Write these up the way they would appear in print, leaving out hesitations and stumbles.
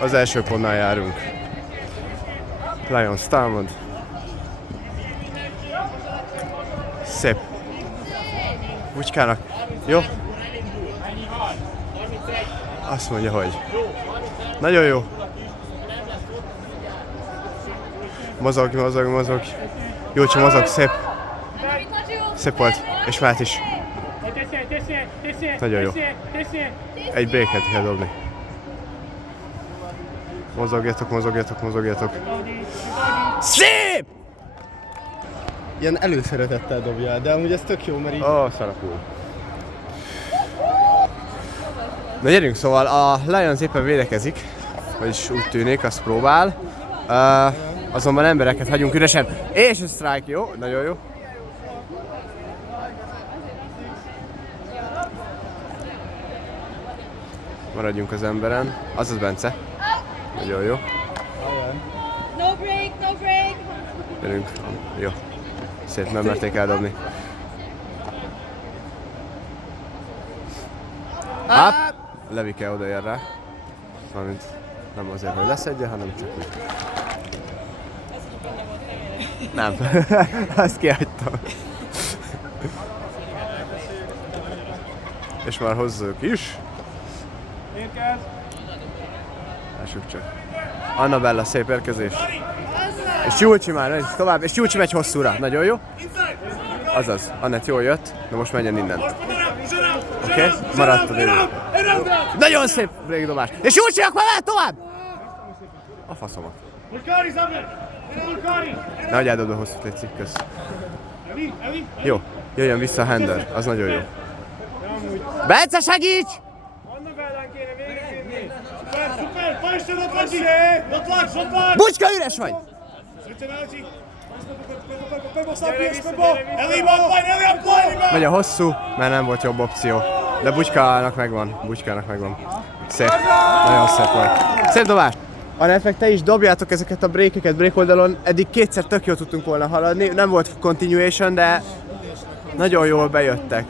Az első pontnál járunk. Lions támad. Szép. Bucskának. Jó? Azt mondja, hogy nagyon jó. Mozog. Júlcsi mozog, szép. Szép volt. És mehet is. Nagyon jó. Egy breaket kell dobni. Mozogjatok. Szép! Ilyen előszeretettel dobja, de amúgy ez tök jó, mert így... Szarakul. Na gyerünk, szóval a Lions éppen védekezik, vagyis úgy tűnik, azt próbál. Azonban embereket hagyunk üresen. És a strike, jó? Nagyon jó. Maradjunk az emberen. Azaz Bence. Nagyon jó. No break! Gyerünk. Jó. Szép, nem merték eldobni. Levike odaér rá. Valamint nem azért, hogy leszedje, hanem csak úgy. Nem. Azt kihagytam. És már hozzuk is. Lássuk csak. Annabella, szép érkezés. És Júlcsi már megy tovább, és Júlcsi megy hosszúra. Nagyon jó. Azaz, Annett jól jött, de most menjen innen. Oké, maradt a végül. Nagyon szép breakdobás. És Júlcsiak már mehet tovább! A faszomat. Nehogy eldobd a hosszút, légy kösz. Jó, jöjjön vissza a handler, az nagyon jó. Bence, segíts! Bucska, üres vagy! Megy a hosszú, mert nem volt jobb opció. De Bucskának megvan. Szép. Nagyon szép volt. Szép dobás! Anett, meg te is dobjátok ezeket a breakeket break oldalon. Eddig kétszer tök jól tudtunk volna haladni. Nem volt continuation, de nagyon jól bejöttek.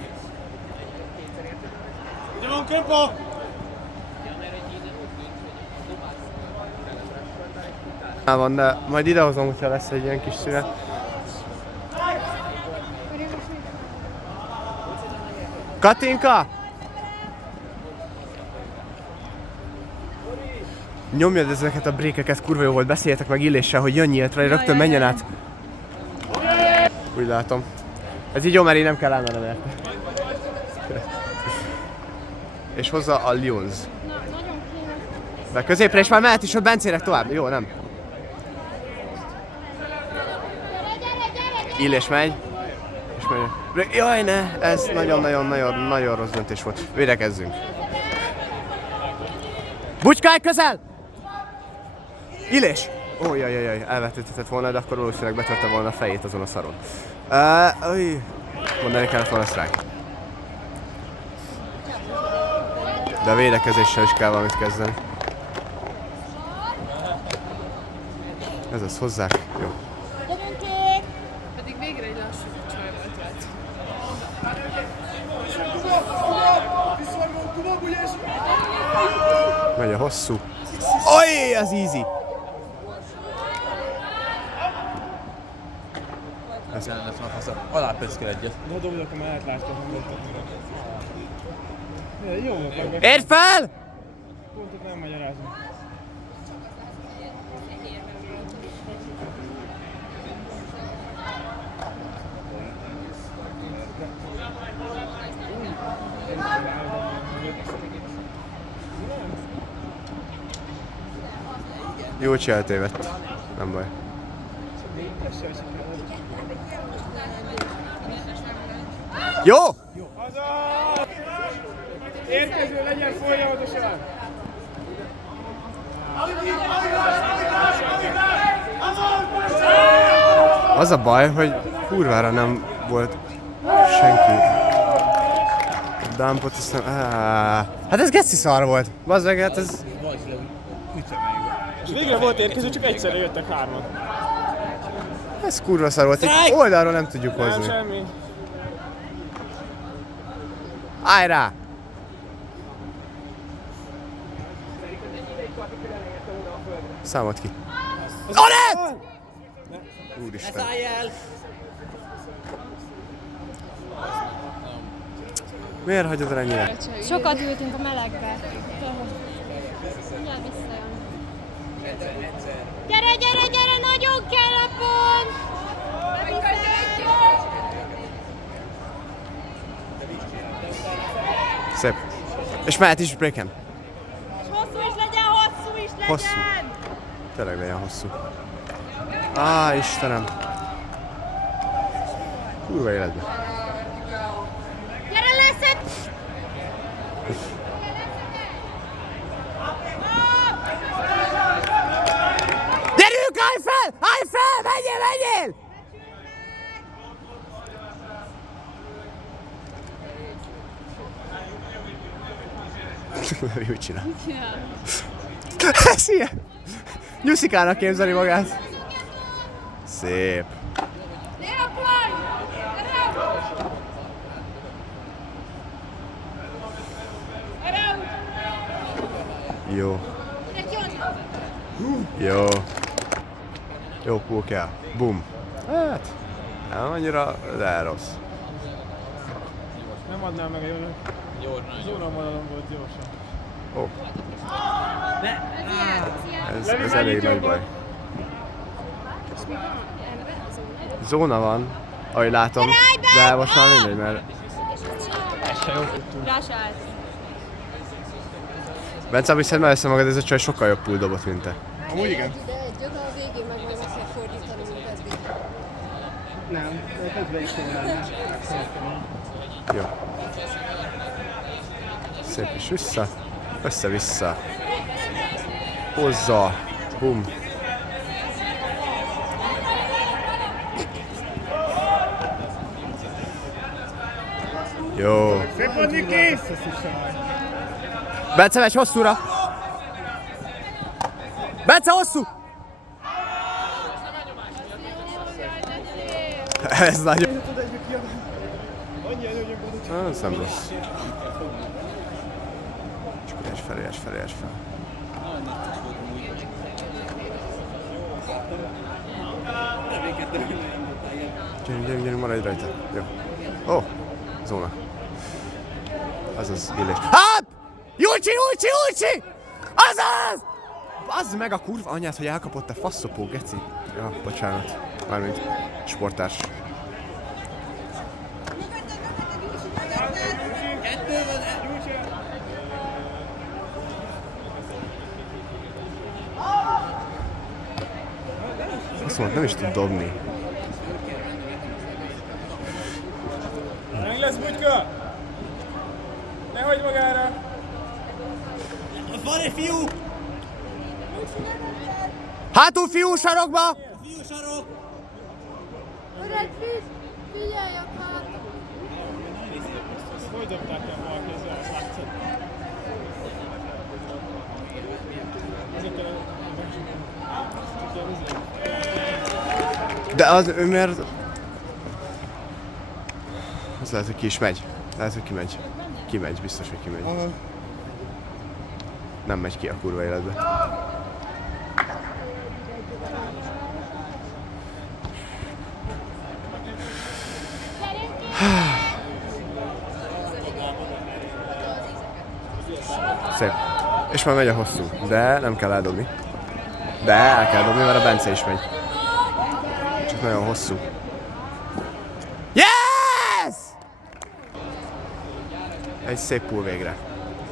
Van, de majd idehozom, hogyha lesz egy ilyen kis szünet. Katinka! Nyomjad ezeket a breakeket, kurva jó volt, beszéljetek meg Illéssel, hogy jön nyíltra, hogy rögtön menjen át. Úgy látom. Ez így jó, mert én nem kell állnom érte. És hozza a Lions. Be középre, és már mehet is, hogy Bencének tovább. Jó, nem? Illés megy. És megy. Jaj, ne! Ez nagyon rossz döntés volt. Védekezzünk. Bucskáj közel! Illés! Ó, jaj, elvetődhetett volna, de akkor valószínűleg betörte volna a fejét azon a szaron. Mondani kellett volna strike. De a védekezéssel is kell valamit kezdeni. Ez az, hozzák. Jó. Pedig végre egy lassú csaj volt. Megy a hosszú. Oj, az easy! Ez nem lesz már fasz. Alá pöszkél egyet. De dobd, akkor már átláttam, hogy jó volt meg. Érd fel! Pontot nem magyarázom. Júlcsi eltévedt. Nem baj. Jó! Érkező legyen folyamatosan! Az a baj, hogy kurvára nem volt senki. Dumpot aztán... Hát ez geci szar volt. Bazd meg, hát ez... És végre volt érkező, csak egyszerre jöttek hárman. Ez kurva szar volt. Egy oldalról nem tudjuk hozni. Nem semmi. Állj rá! Számolt ki. Anett! Úristen. Miért hagyod el ennyire? Sokat ültünk a melegbe. Mindjárt visszajön. Gyere, gyere, gyere, nagyon kell a pont! Szép. És mehet is breaken. Hosszú is legyen, hosszú is legyen! Hosszú. Tényleg legyen hosszú. Á, Istenem. Kurva életbe. Gyere, leszed! Gyerünk, állj fel! Állj fel! Menjél, menjél! Jó csinál. Ez ilyen. Nyuszikának képzeli magát. Szép. Jó. Jó. Jó púl kell. Bum. Hát, nem annyira, de rossz. Nem adnám meg a jónak. Zónavonalon volt gyorsan. Ó. Ez elég nagy baj. Zóna van, ahogy látom, de most már mindegy, mert... Rá se állt. Bence, viszed már össze magad, ez a csaj sokkal jobb pool dobott, mint te. Amúgy igen. De egy oda a végén meg majd meg kell fordítani, mint eddig. Nem, közben is csinálnám. Jó. Szép is vissza. Össze-vissza. Hozza. Bum. Jó. Szép volt, Niki! Bence, megy hosszúra! Bence, hosszú! Ez nagyon... Ez nem rossz. Csak esd fel, esd fel, esd fel. Gyerünk, maradj rajta. Jó. Ó, zóna. Azaz, illés. Hopp! Júcsi! Azaz! Az meg a kurva anyát, hogy elkapott a faszopó, geci. Ja, bocsánat. Mármint sportárs. Azt mondta, nem is tud dobni. Meg lesz Bugyka! Ne hagyd magára! Van egy fiú! Hátul fiú sarokba! Fiú sarok! Öreg, figyelj a hátra! Ezt hogy dobták el bal kézzel, azt látszott? De az, mert... Az lehet, hogy ki is megy. Lehet, hogy kimegy. Kimegy, biztos, hogy kimegy. Nem megy ki a kurva életbe. Szép. És már megy a hosszú, de nem kell eldobni. De el kell dobni, mert a Bence is megy. Csak nagyon hosszú. Yes! Egy szép pool végre.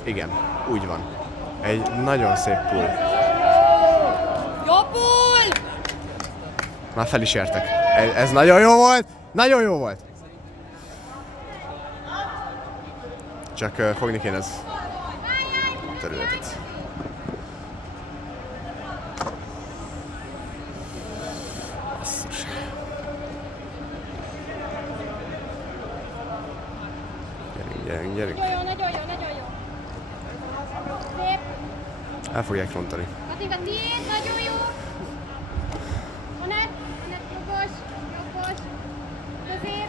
Igen, úgy van. Egy nagyon szép pool. Jó pool! Már fel is értek. Ez nagyon jó volt! Nagyon jó volt! Csak fogni kéne ez a területet. Basszus. Gyerünk. Nagyon jó, nagyon jó, nagyon jó. Szép. El fogják rontani. Katinka, tiéd, nagyon jó. Anett, jogos, közép.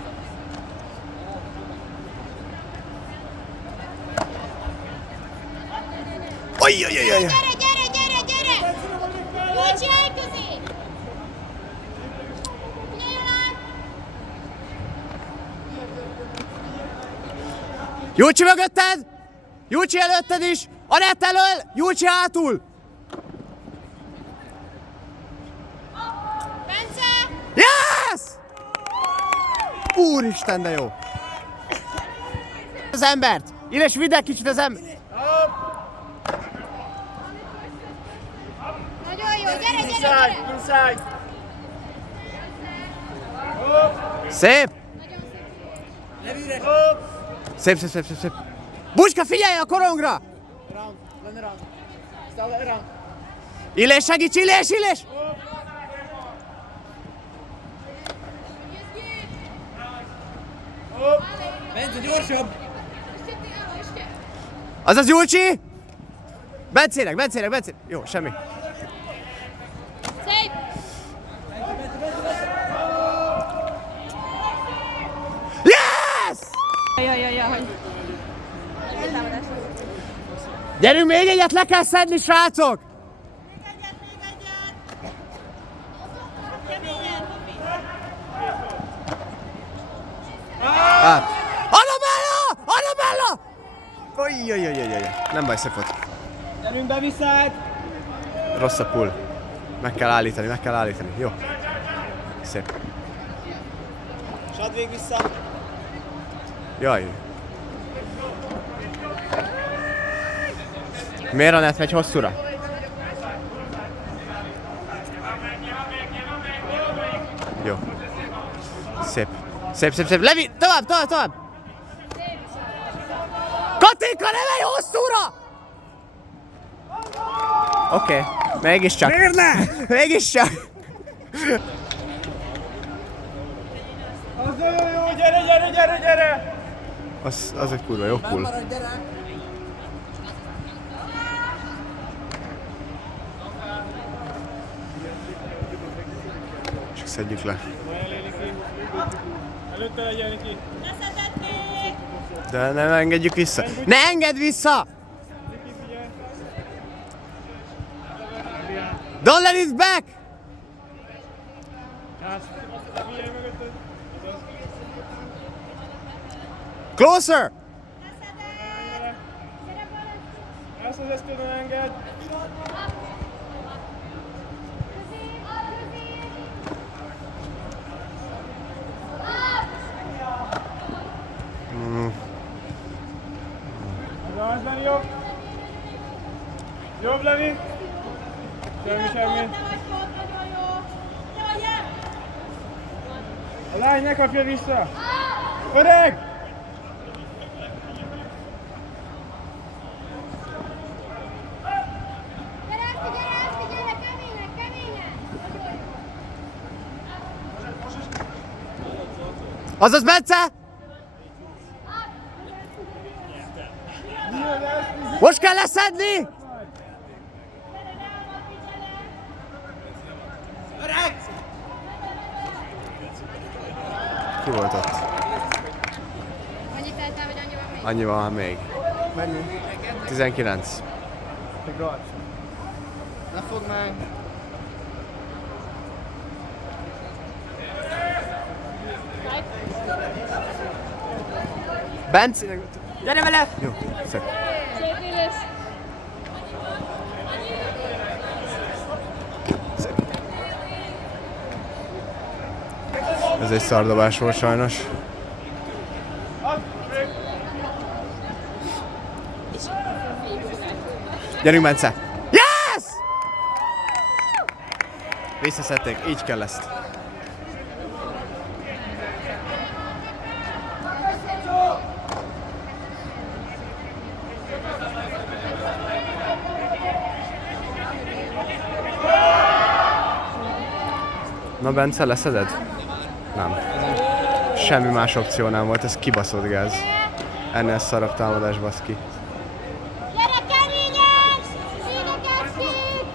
Ajjajajaj! Gyere! Jócsi, állj közé! Figyelj alá! Júcsi mögötted! Júcsi előtted is! Anett elől! Júcsi hátul! Bence! Yes! Úristen, de jó! Az embert! Illés, vidd egy kicsit az ember! Nagyon jó, gyere, gyere, gyere! Szép! Szép, szép, szép, szép, szép! Bucska, figyelj a korongra! Illés, segíts, Illés, Illés! Bence, gyorsabb! Azaz Júlcsi! Bencének, Bencének, Bencének! Jó, semmi. Szép! Yes! Gyerünk, még egyet le kell szedni, srácok! Annabella! Annabella! Ojjjjjjjjjjj. Nem baj, szép volt. Gyerünk be visszád! Rossz a pull. Meg kell állítani, meg kell állítani. Jó. Szép. És add végig vissza! Jaj. Miért a net megy hosszúra? Jó. Szép. Szép, szép, szép. Levi, tovább, tovább, tovább! Katinka, ne menj hosszúra! Oké. Mégiscsak. Miért ne? Mégiscsak. Az nagyon jó, gyere, gyere, gyere, gyere! Az egy kurva jó pull. Csak szedjük le. Előtte legyen ki! De nem engedjük vissza. Ne engedd vissza! Don't let it back! Closer! Ezt tudom enged! Az Levi jobb! Jobb, Levi! Semmi, semmi! A lány ne kapja vissza! Öreg! Gyere, keményen, keményen! Azaz, Bence! Most kell leszedni! Ki volt ott? Annyit eltel, vagy annyi van még? Annyi van még. Mennyi? 19. Ne fogd meg! Bence! Gyere vele! Jó, szép. Szép Illés! Ez egy szardobás volt sajnos. Gyerünk, Bence! Yes! Visszaszedték, így kell ezt. Na, Bence, leszeded? Nem. Semmi más opció nem volt, ez kibaszott gáz. Ennél szarabb támadás, baszki. Gyere, keményen! Védekezték!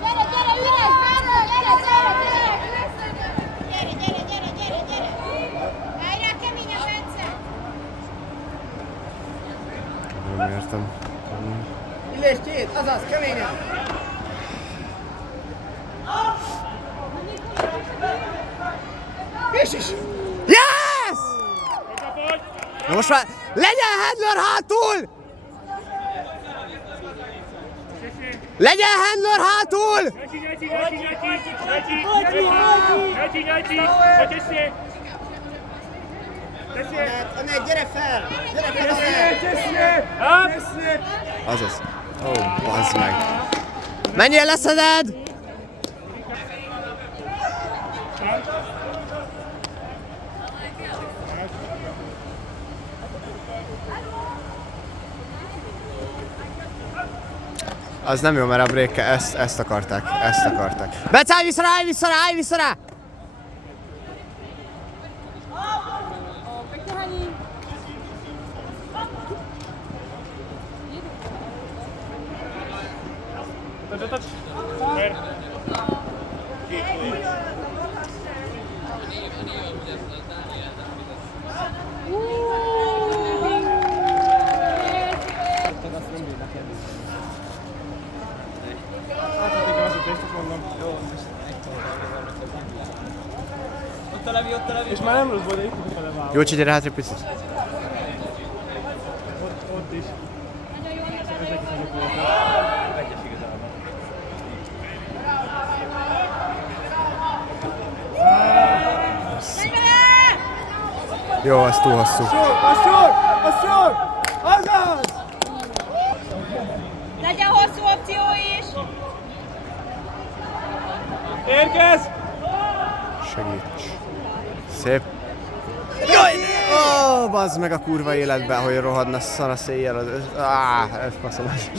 Gyere, gyere, üres! Gyere, gyere, gyere! Gyere, gyere, gyere, gyere, gyere! Állj rá, keményen, Bence! Nem értem. Illés, két, azaz, keményen! Yes! Na most már legyen handler hátul! Legyen handler hátul! Anett, gyere fel! Gyere fel! Azaz. Ó, bazd meg. Menjél, leszeded! Az nem jó, mert a break ezt akarták, Bence, állj vissza rá! És már nem rossz volt, de itt fele vált. Júlcsi, gyere hátra picit. Ott is. Ezek is azok voltak. Egyes igazából. Jó, az túl hosszú. A sor! Azaz! Legyen hosszú opció is! Érkezz! Segíts. Szép. Jaj! Ó, bazd meg a kurva életben, hogy rohadna szana széjjel az... ez faszomás.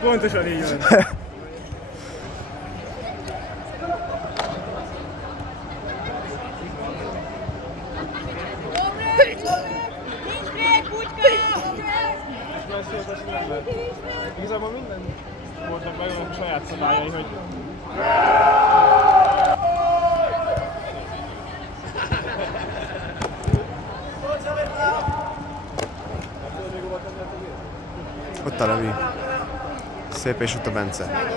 Pontosan így van. Nincs break, Pucska! Igazából minden sportnak megvan a saját szabályai, hogy Ott a Levi. Szép, és ott a Bence.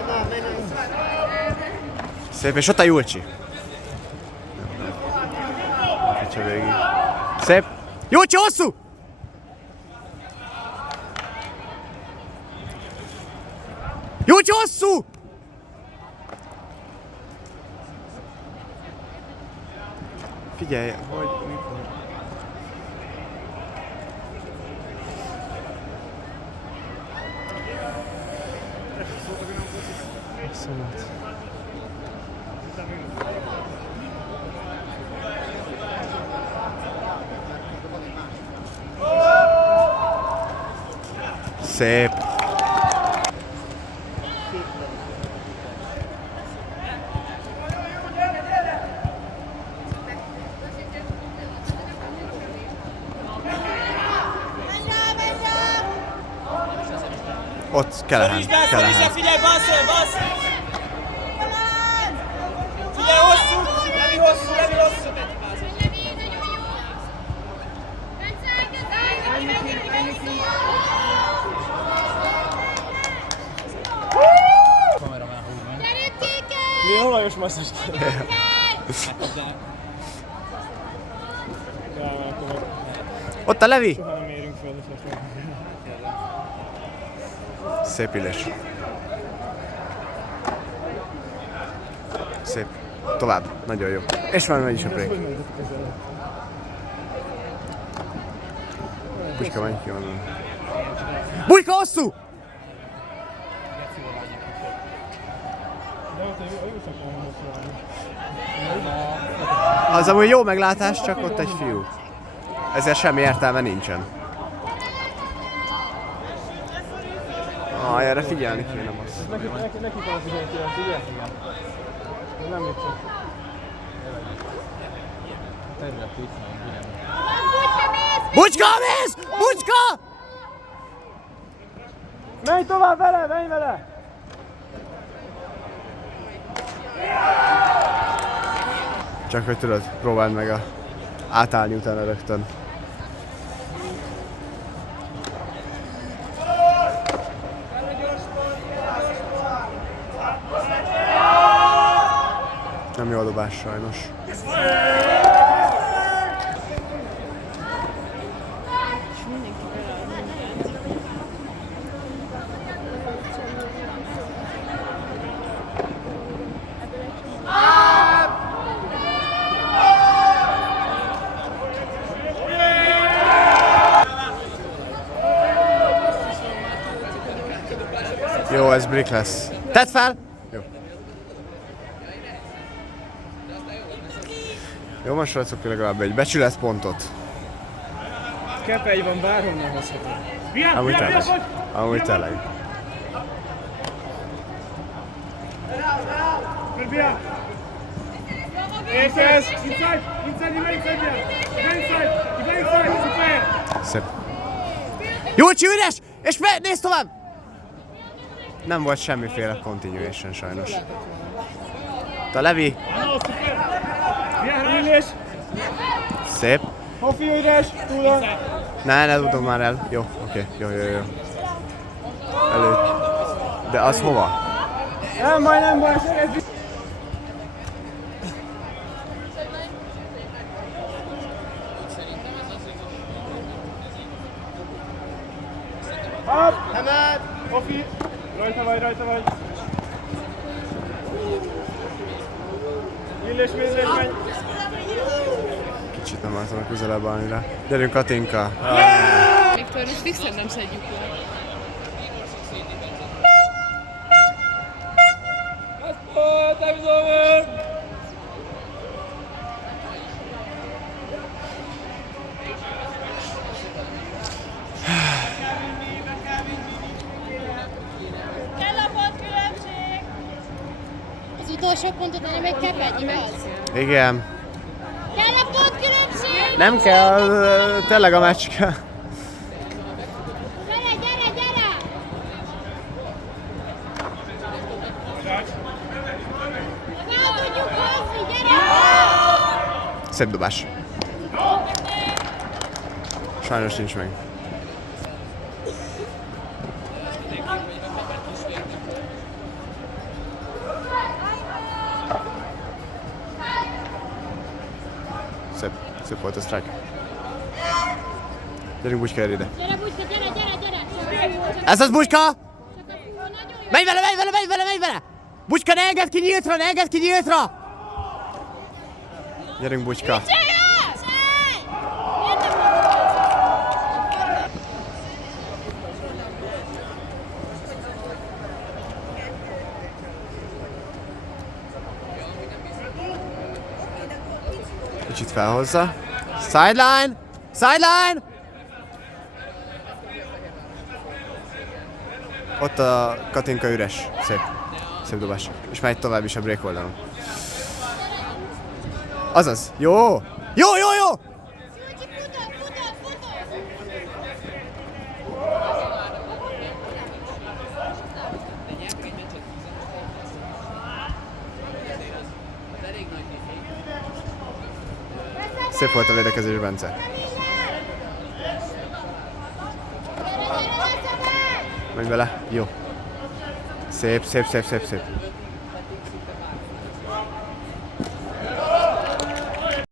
Szép, és ott a Júlcsi. Kicsi végig. Szép. Júlcsi, hosszú! Júlcsi, hosszú! Figyelj, hogy... Szóval. Szép. Ott Kelehen. figyelj, bassz! Figyelj, hosszú! Levi hosszú! Gyerünk, Kike! Milyen olajos masszas kell. Ott a Levi! Soha nem érünk fel, de Szép illés. Szép. Tovább. Nagyon jó. És már megy is a break. Puska, menj ki onnan. Bujka, hosszú! Az amúgy jó meglátás, csak ott egy fiú. Ezért semmi értelme nincsen. Erre figyelni kéne most. Neki kell a 19, ugye? Nem mit csak. Bucska, mész! Bucska! Menj tovább vele, menj vele! Csak hogy tudod, próbáld meg átállni utána rögtön. Nem jól dobál. dobás sajnos. Jó, ez brick lesz. Tedd fel! Jó. Jó, most srácok, legalább egy becsület pontot. Kepegy van, bárhonnan hozható. Amúgy tényleg. Amúgy tényleg. Szép. Júlcsi üres! És nézd tovább! Nem volt semmiféle continuation sajnos. A Levi. Szép. Hofi üres, túlon. Ne tudom már el. Jó, oké. Jó. Előtt. De az hova? Nem baj, szerez. Hopp! Hemed! Hofi! Rajta vagy. Illés, menj! Kicsit nem álltanak közelebb állni rá. Gyerünk, Katinka! Viktor, és fixen nem szedjük le. Kell a pontkülönbség! Az utolsó pontot nem egy Kepegy, igaz? Igen. Kell a pontkülönbség! Nem kell, tényleg a meccs kell. Gyere! Fel tudjuk hozni, gyere! Szép dobás. Sajnos nincs meg. Szép volt a strike. Gyerünk Bucska ide. Gyere, Bucska, gyere! Ez az Bucska! Menj vele! Bucska, ne engedd ki nyíltra! Gyerünk Bucska. Kicsit felhozza. Sideline! Ott a Katinka üres. Szép dobás. És megy tovább is a break oldalon. Azaz. Jó! Szép volt a védekezés, Bence. Menj bele. Jó. Szép.